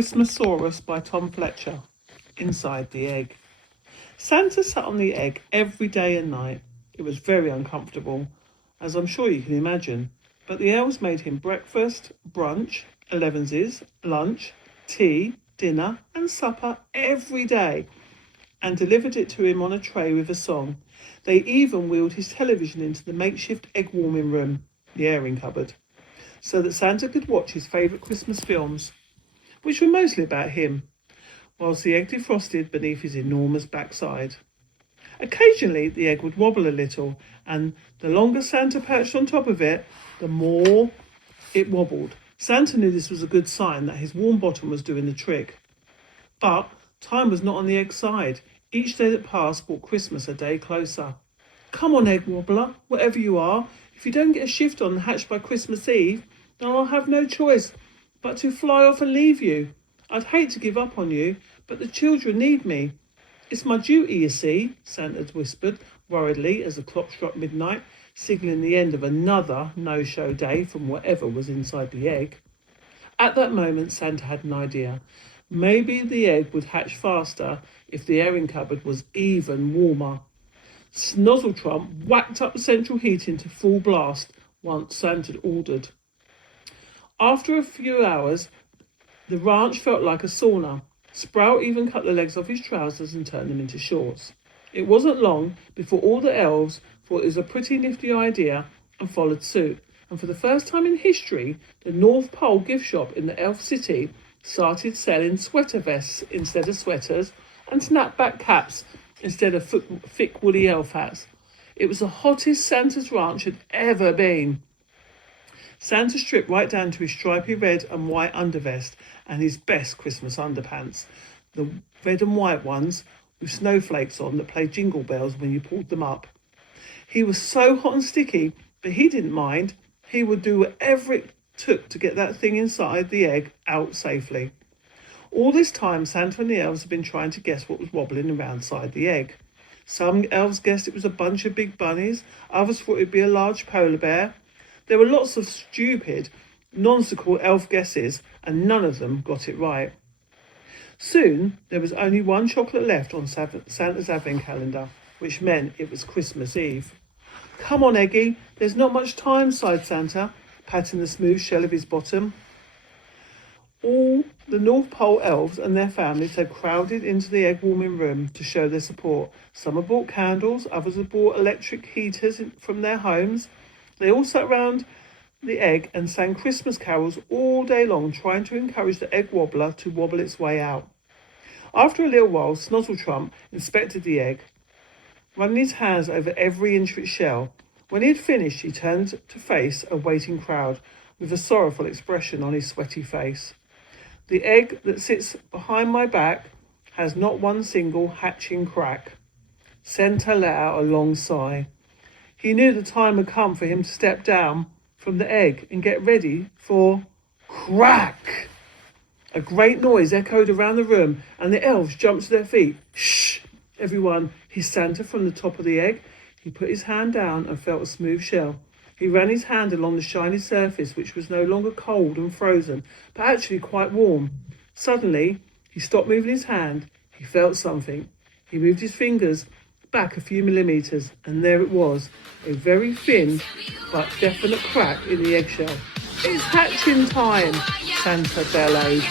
Christmasaurus by Tom Fletcher. Inside the egg. Santa sat on the egg every day and night. It was very uncomfortable, as I'm sure you can imagine. But the elves made him breakfast, brunch, elevenses, lunch, tea, dinner and supper every day, and delivered it to him on a tray with a song. They even wheeled his television into the makeshift egg warming room, the airing cupboard, so that Santa could watch his favourite Christmas films, which were mostly about him, whilst the egg defrosted beneath his enormous backside. Occasionally the egg would wobble a little, and the longer Santa perched on top of it, the more it wobbled. Santa knew this was a good sign that his warm bottom was doing the trick. But time was not on the egg's side. Each day that passed brought Christmas a day closer. Come on, egg wobbler, whatever you are. If you don't get a shift on and hatch by Christmas Eve, then I'll have no choice but to fly off and leave you. I'd hate to give up on you, but the children need me. It's my duty, you see, Santa whispered worriedly as the clock struck midnight, signalling the end of another no-show day from whatever was inside the egg. At that moment, Santa had an idea. Maybe the egg would hatch faster if the airing cupboard was even warmer. Snozzletrump whacked up the central heating to full blast once Santa ordered. After a few hours, the ranch felt like a sauna. Sprout even cut the legs off his trousers and turned them into shorts. It wasn't long before all the elves thought it was a pretty nifty idea and followed suit. And for the first time in history, the North Pole gift shop in the elf city started selling sweater vests instead of sweaters and snapback caps instead of thick woolly elf hats. It was the hottest Santa's ranch had ever been. Santa stripped right down to his stripy red and white undervest and his best Christmas underpants, the red and white ones with snowflakes on that played jingle bells when you pulled them up. He was so hot and sticky, but he didn't mind. He would do whatever it took to get that thing inside the egg out safely. All this time, Santa and the elves had been trying to guess what was wobbling around inside the egg. Some elves guessed it was a bunch of big bunnies, others thought it would be a large polar bear. There were lots of stupid, nonsensical elf guesses, and none of them got it right. Soon, there was only one chocolate left on Santa's advent calendar, which meant it was Christmas Eve. Come on, Eggy, there's not much time, sighed Santa, patting the smooth shell of his bottom. All the North Pole elves and their families had crowded into the egg warming room to show their support. Some had bought candles, others had bought electric heaters from their homes. They all sat round the egg and sang Christmas carols all day long, trying to encourage the egg wobbler to wobble its way out. After a little while, Snozzletrump inspected the egg, running his hands over every inch of its shell. When he had finished, he turned to face a waiting crowd with a sorrowful expression on his sweaty face. The egg that sits behind my back has not one single hatching crack. Santa let out a long sigh. He knew the time had come for him to step down from the egg and get ready for crack. A great noise echoed around the room and the elves jumped to their feet. Shh, everyone, hissed Santa from the top of the egg. He put his hand down and felt a smooth shell. He ran his hand along the shiny surface, which was no longer cold and frozen, but actually quite warm. Suddenly, he stopped moving his hand. He felt something. He moved his fingers back a few millimetres, and there it was, a very thin but definite crack in the eggshell. It's hatching time, Santa bellowed.